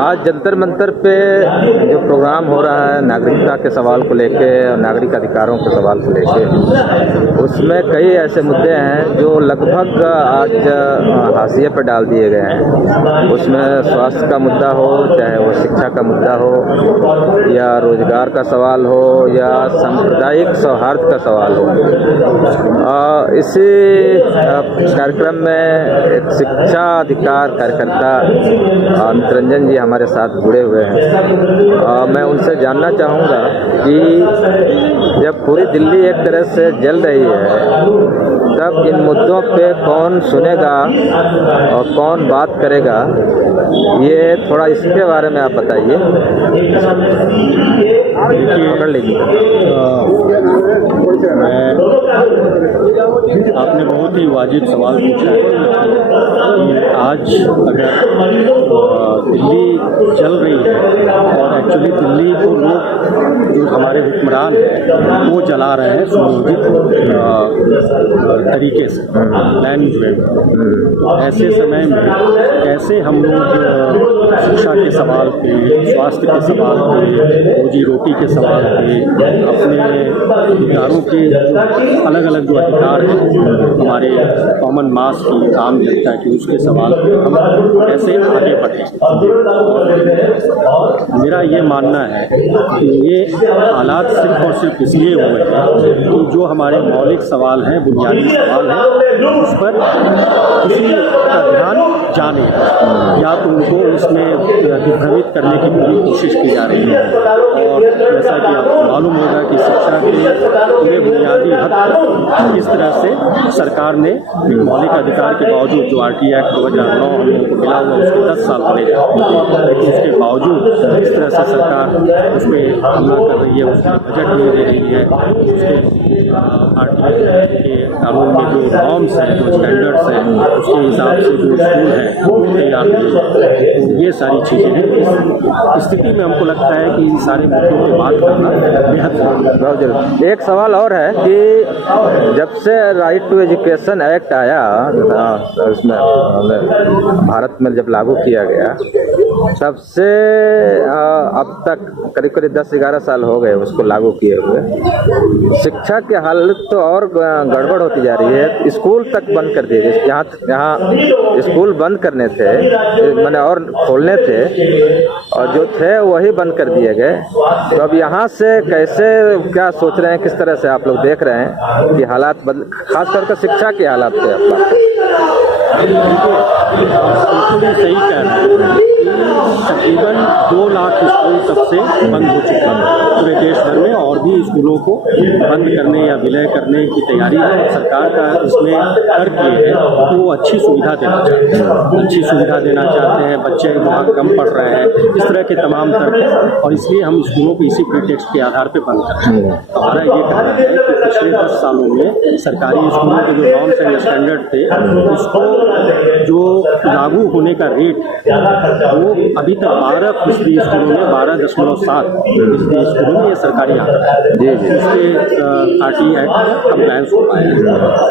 आज जंतर मंतर पे जो प्रोग्राम हो रहा है नागरिकता के सवाल को लेके और नागरिक अधिकारों के सवाल को लेके, उसमें कई ऐसे मुद्दे हैं जो लगभग आज हाशिए पर डाल दिए गए हैं। उसमें स्वास्थ्य का मुद्दा हो, चाहे वो शिक्षा का मुद्दा हो, या रोजगार का सवाल हो, या सांप्रदायिक सौहार्द का सवाल हो। इसी कार्यक्रम में एक शिक्षा अधिकार कार्यकर्ता निरंजन जी हमारे साथ जुड़े हुए हैं। मैं उनसे जानना चाहूँगा कि जब पूरी दिल्ली एक तरह से जल रही है, तब इन मुद्दों पे कौन सुनेगा और कौन बात करेगा, ये थोड़ा इसके बारे में आप बताइए। पकड़ लीजिए। आपने बहुत ही वाजिब सवाल पूछा है कि आज अगर दिल्ली जल रही है और एक्चुअली दिल्ली को लोग जो हमारे हुक्मरान हैं वो जला रहे हैं सुनियोजित तरीके से प्लान जो है। ऐसे समय में कैसे हम लोग शिक्षा के सवाल पे, स्वास्थ्य के सवाल पे, रोजी रोटी के सवाल पे, अपने अधिकारों के जो अलग अलग जो अधिकार हैं हमारे कॉमन मास की, आम जनता की, उसके सवाल पे हम कैसे आगे बढ़ें। मेरा ये मानना है कि ये हालात सिर्फ और सिर्फ इसलिए हुए हैं कि जो हमारे मौलिक सवाल हैं, बुनियादी सवाल हैं, उस पर किसी का ध्यान जा नहीं रहा, या तो उनको उसमें विभ्रमित करने की पूरी कोशिश की जा रही है। और जैसा कि आपको मालूम होगा कि शिक्षा के पूरे बुनियादी हक पर इस तरह से सरकार ने मौलिक अधिकार के बावजूद, जो RT एक्ट 2009 हम लोगों को मिला हुआ उसके 10 साल होने जाते हैं, लेकिन उसके बावजूद इस तरह से सरकार उस पर हमला कर रही है, उसमें बजट नहीं दे रही है, उसके RT के कानून में जो नॉर्म्स हैं, जो स्टैंडर्ड्स हैं, उसके हिसाब से जो स्कूल हैं वो तैयार नहीं। तो ये सारी चीज़ें हैं। इस स्थिति में हमको लगता है कि इन सारे मुद्दों पे बात करना बेहद जरूरी है। एक सवाल और है कि जब से राइट टू एजुकेशन एक्ट आया, उसमें भारत में जब लागू किया गया, तब से अब तक करीब करीब 10-11 साल हो गए उसको लागू किए हुए। शिक्षा की हालत तो और गड़बड़ होती जा रही है। स्कूल तक बंद कर दिए गए। जहाँ स्कूल बंद करने थे, मैंने और खोलने थे, और जो थे वही बंद कर दिए गए। तो अब यहाँ से कैसे, क्या सोच रहे हैं, किस तरह से आप लोग देख रहे हैं कि हालात खास करके शिक्षा के हालात पे आप बात करें। बिल्कुल ही सही कह रहे हैं कि तकरीबन 2 लाख स्कूल तब से बंद हो चुके हैं पूरे देश भर में, और भी स्कूलों को बंद करने या विलय करने की तैयारी है। सरकार का इसमें तर्क ये है कि वो अच्छी सुविधा देना चाहते हैं, अच्छी सुविधा देना चाहते हैं, बच्चे वहाँ कम पढ़ रहे हैं, इस तरह के तमाम तर्क हैं, और इसलिए हम स्कूलों को इसी प्रीटेक्स्ट के आधार पर बंद कर रहे हैं। हमारा ये कहना है कि पिछले 10 सालों में सरकारी स्कूलों के जो नॉर्म्स एंड स्टैंडर्ड थे, उसको जो लागू होने का रेट वो अभी तक 12% स्कूलों में, 12.7% स्कूलों में ये सरकारी आंकड़ा है जी, इसके RT एक्ट कंप्लायंस हो पाया है।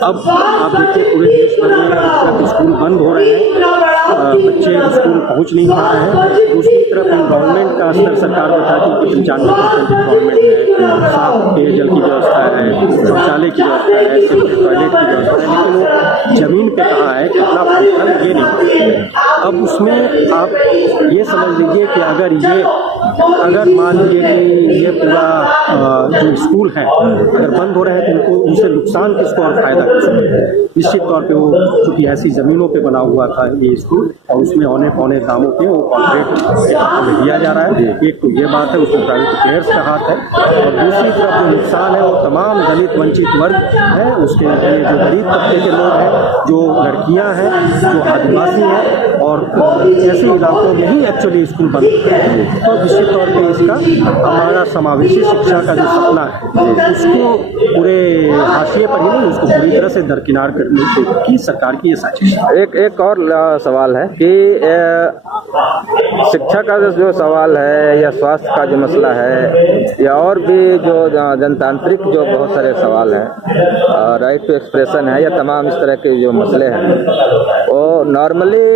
अब आप देखिए पूरे देश भर में स्कूल बंद हो रहे हैं, बच्चे स्कूल पहुंच नहीं पा रहे हैं। दूसरी तरफ इन्वायरमेंट का स्तर सरकार बताती है कि 95% इन्वायरमेंट है, साफ पेयजल की व्यवस्था है, शौचालय की व्यवस्था है, सेपरेट टॉयलेट की व्यवस्था है, लेकिन वो जमीन पे कहाँ है, कितना फंक्शन, ये नहीं। अब उसमें आप ये समझ लीजिए कि अगर मान लीजिए कि ये पूरा जो स्कूल है अगर बंद हो रहे हैं तो उनको उनसे नुकसान किसको और फायदा किसको। निश्चित तौर पे वो चूँकि ऐसी ज़मीनों पे बना हुआ था ये स्कूल, और उसमें औने पौने दामों पे वो कॉन्ट्रैक्ट में दिया जा रहा है। एक तो ये बात है, उसमें प्राइवेट प्लेयर्स का हाथ है, और दूसरी तरफ जो नुकसान है वो तमाम दलित वंचित वर्ग है, उसके लिए जो गरीब तबके के लोग हैं, जो लड़कियाँ हैं, जो आदिवासी हैं, और ऐसे इलाकों में ही एक्चुअली स्कूल बंद है। तो निश्चित तौर पे इसका हमारा समावेशी शिक्षा का जो सपना है उसको पूरे हाशिए पर ही नहीं, उसको पूरी तरह से दरकिनार करने की सरकार की ये साजिश है। एक और सवाल है कि शिक्षा का जो सवाल है या स्वास्थ्य का जो मसला है या और भी जो जनतांत्रिक जो बहुत सारे सवाल हैं, राइट टू एक्सप्रेशन है या तमाम इस तरह के जो मसले हैं, वो नॉर्मली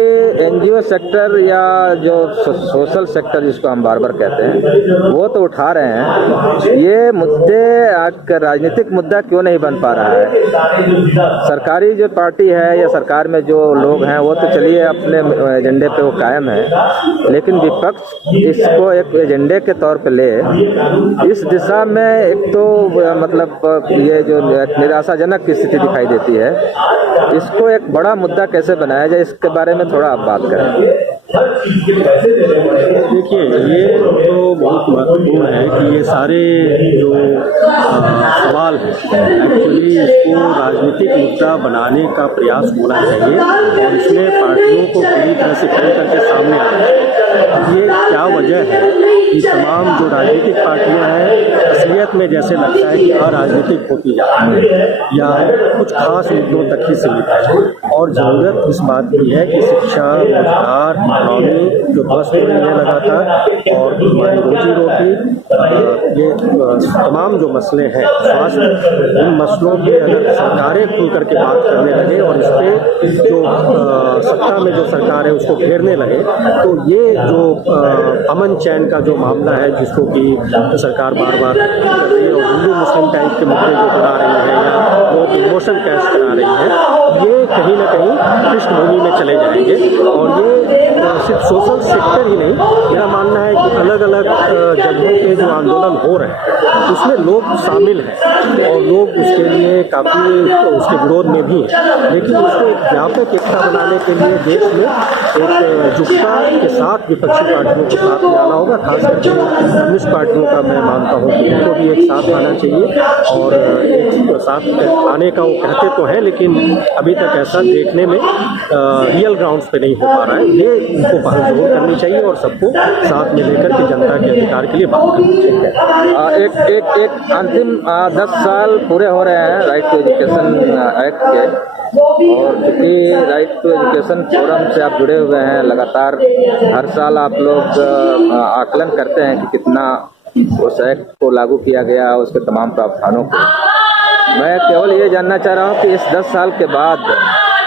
एनजीओ सेक्टर या जो सोशल सेक्टर जिसको हम बार बार कहते हैं वो तो उठा रहे हैं। ये मुद्दे आज का राजनीतिक मुद्दा क्यों नहीं बन पा रहा है? सरकारी जो पार्टी है या सरकार में जो लोग हैं वो तो चलिए अपने एजेंडे पे वो कायम है, लेकिन विपक्ष इसको एक एजेंडे के तौर पे ले इस दिशा में एक तो मतलब ये जो निराशाजनक स्थिति दिखाई देती है, इसको एक बड़ा मुद्दा कैसे बनाया जाए, इसके बारे में थोड़ा आप बात करें। देखिए, ये तो बहुत महत्वपूर्ण है कि ये सारे जो सवाल हैं एक्चुअली इसको राजनीतिक मुद्दा बनाने का प्रयास होना चाहिए और इसमें पार्टियों को पूरी तरह से खुल करके सामने आना चाहिए। ये क्या वजह है कि तमाम जो राजनीतिक पार्टियां हैं असलियत में जैसे लगता है कि अराजनीतिक होती जा रही है या कुछ खास मुद्दों तक ही सीमित है, और ज़रूरत इस बात की है कि शिक्षा, रोजगार, इकनॉमी जो ध्वस्त हो रही है लगातार और हमारी रोजी रोटी, ये तमाम जो मसले हैं, स्वास्थ्य, इन मसलों पे अगर सरकारें खुल करके बात करने लगे और इस पर जो सत्ता में जो सरकार है उसको घेरने लगे, तो ये जो अमन चैन का जो मामला है जिसको कि सरकार बार बार कर रही है और हिंदू मुस्लिम टाइप के मुद्दे जो बना रही है या वो इमोशन कैश करा रही है, ये कहीं ना कहीं पृष्ठभूमि में चले जाएंगे। और ये सिर्फ सोशल सेक्टर ही नहीं, मेरा मानना है कि अलग अलग जगहों के जो आंदोलन हो रहे हैं उसमें लोग शामिल हैं और लोग उसके लिए काफ़ी उसके विरोध में भी हैं, लेकिन उसको एक व्यापक एकता बनाने के लिए देश में एक एकजुटता के साथ विपक्षी पार्टियों को साथ में आना होगा। खास करके कम्युनिस्ट पार्टियों का मैं मानता हूँ कि उनको भी एक साथ आना चाहिए और एक साथ आने का वो कहते तो हैं, लेकिन अभी तक ऐसा देखने में रियल ग्राउंड्स पे नहीं हो पा रहा है। ये उनको पहल जरूर करनी चाहिए और सबको साथ में लेकर के जनता के अधिकार के लिए बात करनी चाहिए। एक अंतिम 10 साल पूरे हो रहे हैं राइट टू एजुकेशन एक्ट के, और क्योंकि राइट टू एजुकेशन फोरम से आप जुड़े हुए हैं, लगातार हर साल आप लोग आकलन करते हैं कि कितना उस एक्ट को लागू किया गया, उसके तमाम प्रावधानों को। मैं केवल ये जानना चाह रहा हूँ कि इस 10 साल के बाद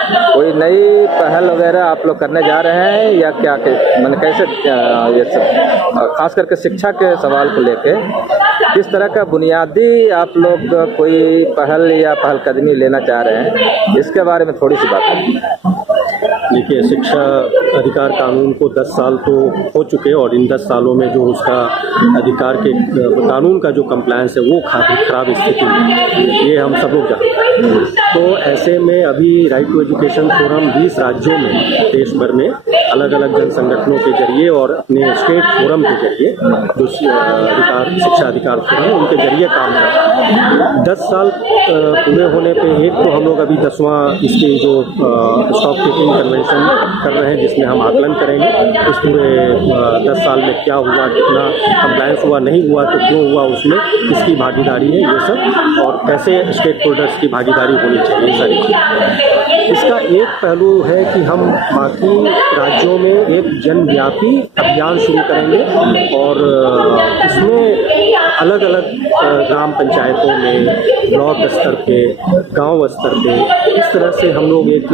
कोई नई पहल वगैरह आप लोग करने जा रहे हैं या क्या, मैंने कैसे ये सब खास करके शिक्षा के सवाल को लेके किस तरह का बुनियादी आप लोग कोई पहल या पहलकदमी लेना चाह रहे हैं, इसके बारे में थोड़ी सी बात करें। देखिए, शिक्षा अधिकार कानून को 10 साल तो हो चुके और इन 10 सालों में जो उसका अधिकार के कानून का जो कंप्लायंस है वो खराब स्थिति में, ये हम सब लोग जानते हैं। तो ऐसे में अभी राइट टू एजुकेशन फोरम 20 राज्यों में देश भर में अलग अलग जन संगठनों के जरिए और अपने स्टेट फोरम के जरिए जो शिक्षा अधिकार फोरम उनके जरिए काम कर रहे हैं। 10 साल पूरे होने पे एक तो हम लोग अभी 10वां इसकी जो स्टॉक टेकिंग कन्वेंशन कर रहे हैं जिसमें हम आकलन करेंगे इस पूरे 10 साल में क्या हुआ, कितना कंप्लायंस हुआ, नहीं हुआ तो क्यों हुआ, उसमें किसकी भागीदारी है, ये सब, और कैसे स्टेक होल्डर्स की भागीदारी होनी चाहिए सारी चीज़ें। इसका एक पहलू है कि हम बाकी राज्यों में एक जनव्यापी अभियान शुरू करेंगे और इसमें अलग अलग ग्राम पंचायतों में, ब्लॉक स्तर पे, गांव स्तर पे, इस तरह से हम लोग एक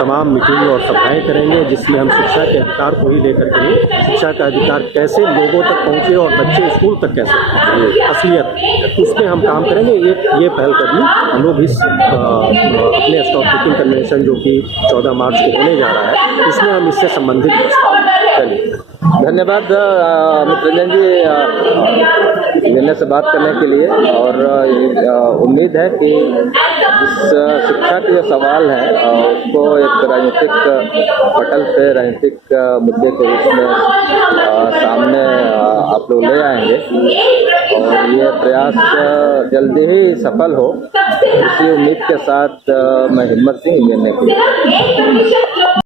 तमाम मीटिंग और सभाएं करेंगे जिसमें हम शिक्षा के अधिकार को ही लेकर के शिक्षा का अधिकार कैसे लोगों तक पहुंचे और बच्चे स्कूल तक कैसे पहुंचे, असलियत उसमें हम काम करेंगे। ये पहलकदमी हम लोग इस अपने स्टॉक टेकिंग कन्वेंशन जो कि 14 मार्च को होने जा रहा है इसमें हम इससे संबंधित चलिए। धन्यवाद मित्ररंजन जी मिलने से बात करने के लिए, और उम्मीद है कि इस शिक्षा के जो सवाल हैं उसको एक राजनीतिक पटल पे, राजनीतिक मुद्दे के रूप में सामने आप लोग ले आएंगे और ये प्रयास जल्दी ही सफल हो, इसी उम्मीद के साथ मैं हिम्मत सिंह मिलने के लिए।